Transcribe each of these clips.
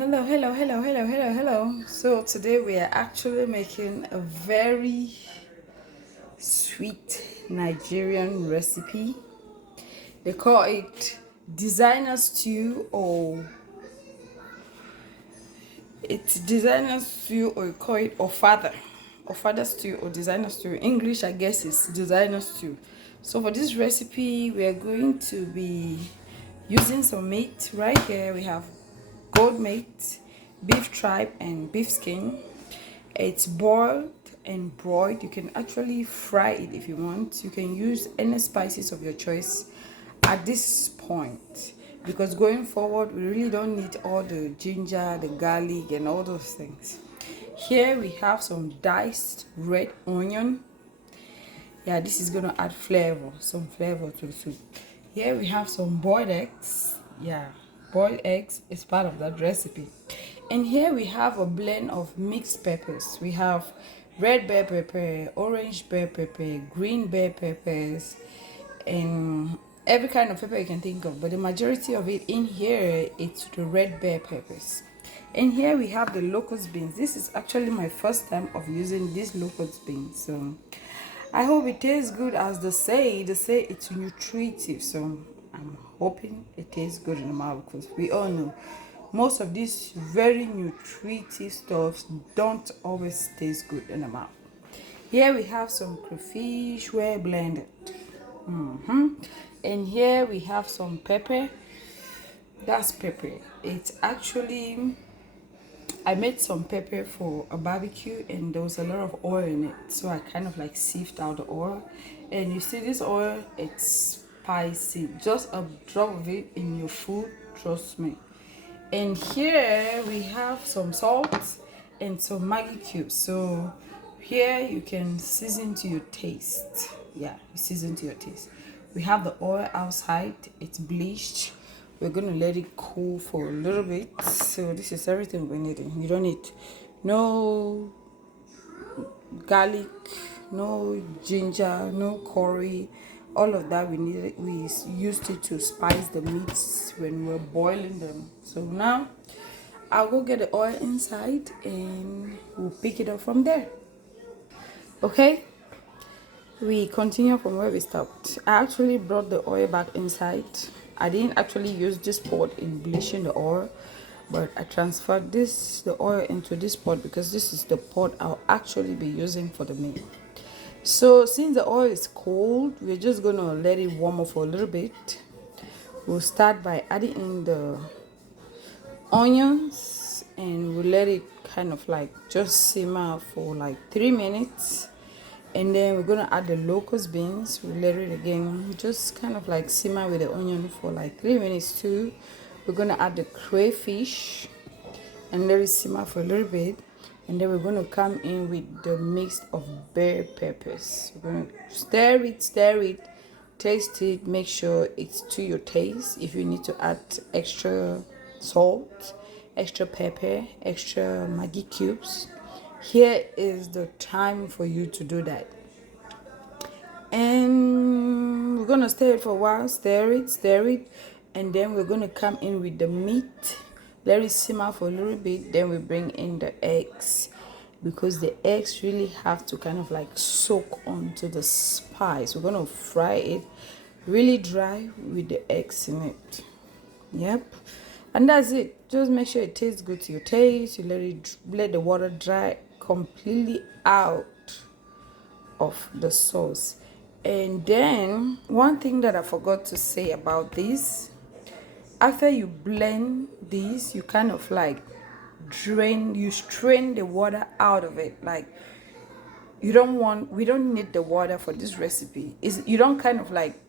Hello. So today we are actually making a very sweet Nigerian recipe. They call it designer stew, or it's designer stew, or you call it Ofada. Ofada stew or designer stew. English, I guess, is designer stew. So for this recipe, we are going to be using some meat. Right here we have goat meat, beef tripe, and beef skin. It's boiled and broiled. You can actually fry it if you want. You can use any spices of your choice at this point, because going forward we really don't need all the ginger, the garlic, and all those things. Here we have some diced red onion. Yeah, this is gonna add flavor, some flavor to the soup. Here we have some boiled eggs. Yeah, boiled eggs is part of that recipe. And here we have a blend of mixed peppers. We have red bell pepper, orange bell pepper, green bell peppers, and every kind of pepper you can think of. But the majority of it in here, it's the red bell peppers. And here we have the locust beans. This is actually my first time of using these locust beans. So I hope it tastes good as they say. They say it's nutritive. So I'm hoping it tastes good in the mouth, because we all know most of these very nutritive stuffs don't always taste good in the mouth. Here we have some crayfish well blended. And here we have some pepper. That's pepper. It's actually, I made some pepper for a barbecue and there was a lot of oil in it, so I kind of like sieved out the oil. And you see this oil, it's spicy. Just a drop of it in your food, trust me. And here we have some salt and some Maggi cubes. So here you can season to your taste. Yeah, you season to your taste. We have the oil outside, it's bleached. We're gonna let it cool for a little bit. So this is everything we need. You don't need no garlic, no ginger, no curry. All of that we needed. We used it to spice the meats when we're boiling them. So now I'll go get the oil inside and we'll pick it up from there. Okay, we continue from where we stopped. I actually brought the oil back inside. I didn't actually use this pot in bleaching the oil, but I transferred the oil into this pot because this is the pot I'll actually be using for the meat. So since the oil is cold, we're just gonna let it warm up for a little bit. We'll start by adding in the onions and we'll let it kind of like just simmer for like 3 minutes. And then we're gonna add the locust beans. We'll let it again just kind of like simmer with the onion for like 3 minutes too. We're gonna add the crayfish and let it simmer for a little bit. And then we're gonna come in with the mix of bell peppers. We're gonna stir it, taste it, make sure it's to your taste. If you need to add extra salt, extra pepper, extra Maggi cubes, here is the time for you to do that. And we're gonna stir it for a while, stir it, and then we're gonna come in with the meat, let it simmer for a little bit. Then we bring in the eggs, because the eggs really have to kind of like soak onto the spice. We're gonna fry it really dry with the eggs in it. Yep, and that's it. Just make sure it tastes good to your taste. You let the water dry completely out of the sauce. And then one thing that I forgot to say about this, after you blend this, you kind of like strain the water out of it. Like we don't need the water for this recipe. Is you don't kind of like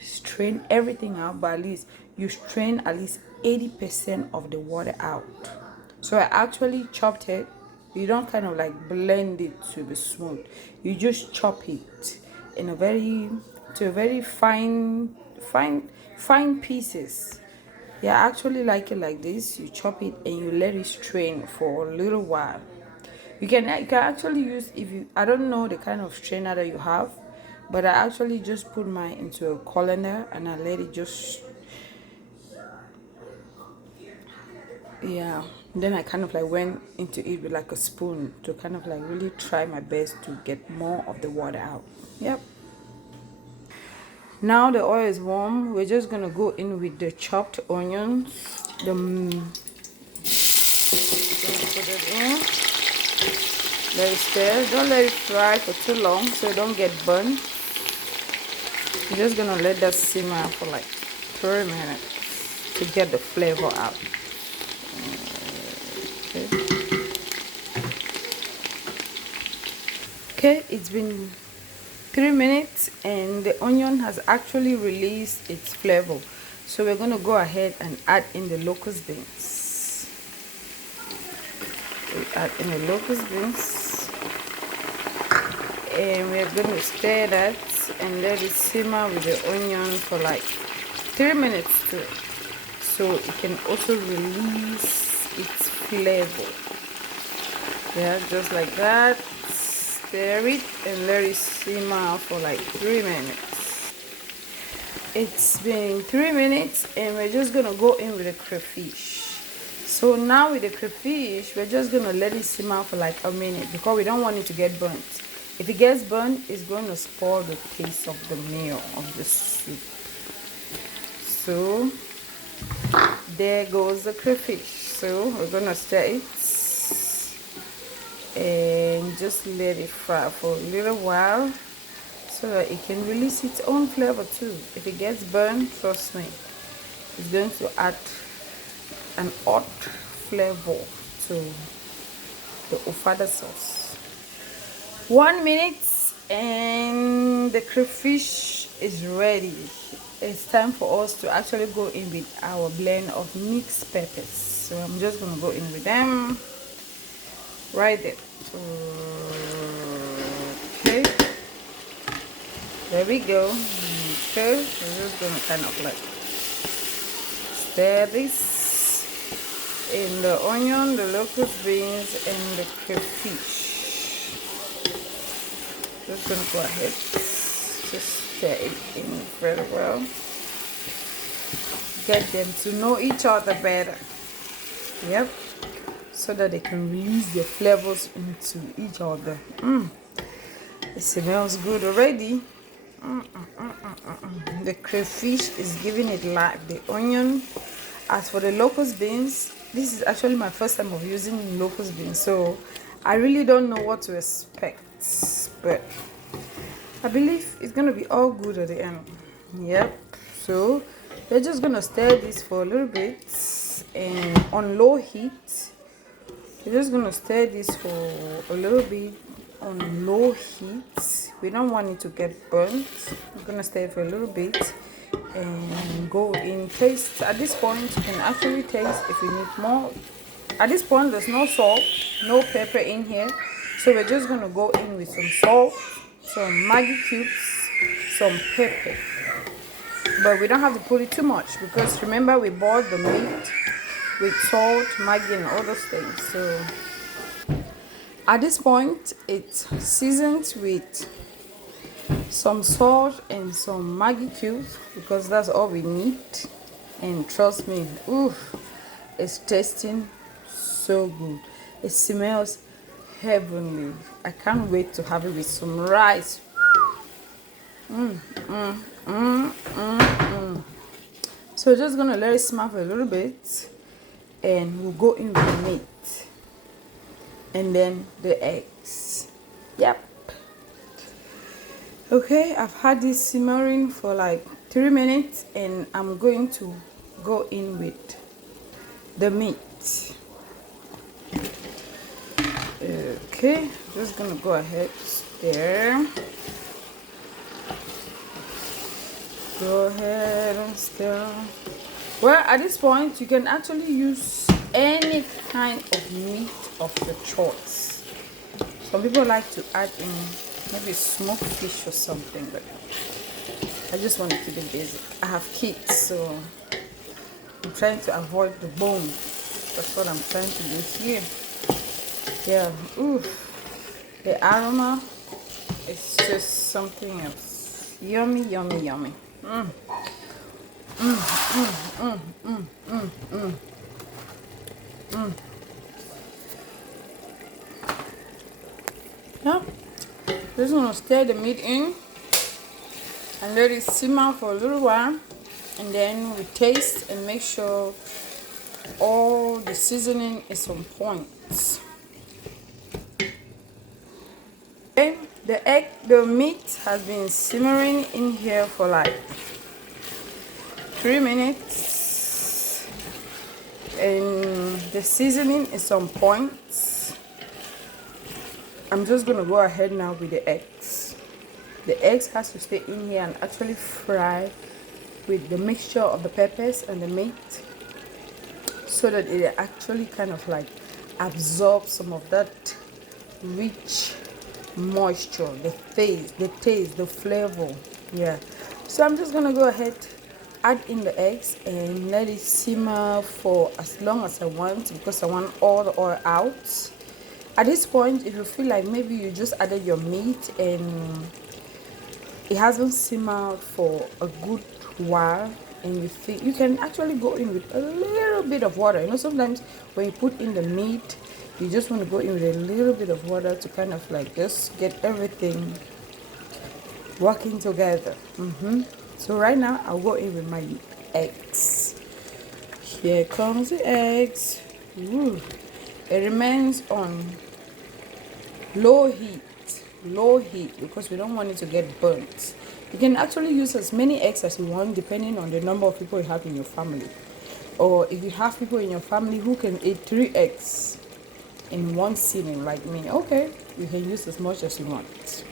strain everything out, but at least you strain at least 80% of the water out. So I actually chopped it. You don't kind of like blend it to be smooth. You just chop it in a very fine pieces. Yeah, I actually like it like this. You chop it and you let it strain for a little while. You can actually use, if you, I don't know the kind of strainer that you have, but I actually just put mine into a colander and I let it just Yeah, then I kind of like went into it with like a spoon to kind of like really try my best to get more of the water out. Yep. Now the oil is warm, we're just gonna go in with the chopped onions. Gonna put it in. Let it stir. Don't let it fry for too long so it don't get burnt. You're just gonna let that simmer for like 3 minutes to get the flavor out. Okay. Okay, it's been 3 minutes and the onion has actually released its flavor. So we're gonna go ahead and add in the locust beans. We add in the locust beans and we're gonna stir that and let it simmer with the onion for like 3 minutes too, so it can also release its flavor. Yeah, just like that. Stir it and let it simmer for like 3 minutes. It's been 3 minutes and we're just gonna go in with the crayfish. So now with the crayfish, we're just gonna let it simmer for like a minute because we don't want it to get burnt. If it gets burnt, it's going to spoil the taste of the meal, of the soup. So there goes the crayfish. So we're gonna stir it and just let it fry for a little while so that it can release its own flavor too. If it gets burned, trust me, it's going to add an odd flavor to the Ofada sauce. 1 minute and the crayfish is ready. It's time for us to actually go in with our blend of mixed peppers. So I'm just gonna go in with them right there. Okay, there we go. Okay, we're just gonna kind of like stir this in the onion, the locust beans, and the crayfish. Just gonna go ahead, just stir it in very well. Get them to know each other better. Yep, so that they can release their flavors into each other. It smells good already. The crayfish is giving it life. The onion. As for the locust beans, this is actually my first time of using locust beans, so I really don't know what to expect, but I believe it's gonna be all good at the end. Yep. So we're just gonna stir this for a little bit and on low heat. We're just gonna stir this for a little bit on low heat. We don't want it to get burnt. We're gonna stir it for a little bit and go in. Taste at this point. You can actually taste if you need more. At this point, there's no salt, no pepper in here, so we're just gonna go in with some salt, some Maggi cubes, some pepper. But we don't have to put it too much because remember we boiled the meat with salt, Maggi, and all those things. So at this point, it's seasoned with some salt and some Maggi cubes because that's all we need. And trust me, oof, it's tasting so good. It smells heavenly. I can't wait to have it with some rice. So just gonna let it simmer for a little bit and we'll go in with the meat and then the eggs. Yep. Okay, I've had this simmering for like 3 minutes and I'm going to go in with the meat. Okay, just gonna go ahead, stir. Go ahead and stir. Well, at this point, you can actually use any kind of meat of your choice. Some people like to add in maybe smoked fish or something, but I just want to keep it basic. I have kids, so I'm trying to avoid the bone. That's what I'm trying to do here. Yeah, ooh, the aroma is just something else. Yummy, yummy, yummy. Yeah, just gonna stir the meat in and let it simmer for a little while, and then we taste and make sure all the seasoning is on point. Okay, the meat has been simmering in here for like 3 minutes, and the seasoning is on point. I'm just gonna go ahead now with the eggs. The eggs has to stay in here and actually fry with the mixture of the peppers and the meat, so that it actually kind of like absorbs some of that rich moisture, the taste, the flavor. Yeah. So I'm just gonna go ahead, add in the eggs and let it simmer for as long as I want, because I want all the oil out. At this point, if you feel like maybe you just added your meat and it hasn't simmered for a good while, and you think you can actually go in with a little bit of water. You know, sometimes when you put in the meat, you just want to go in with a little bit of water to kind of like just get everything working together. So right now I'll go in with my eggs. Here comes the eggs. Ooh. It remains on low heat because we don't want it to get burnt. You can actually use as many eggs as you want depending on the number of people you have in your family, or if you have people in your family who can eat 3 eggs in one sitting like me, okay, you can use as much as you want.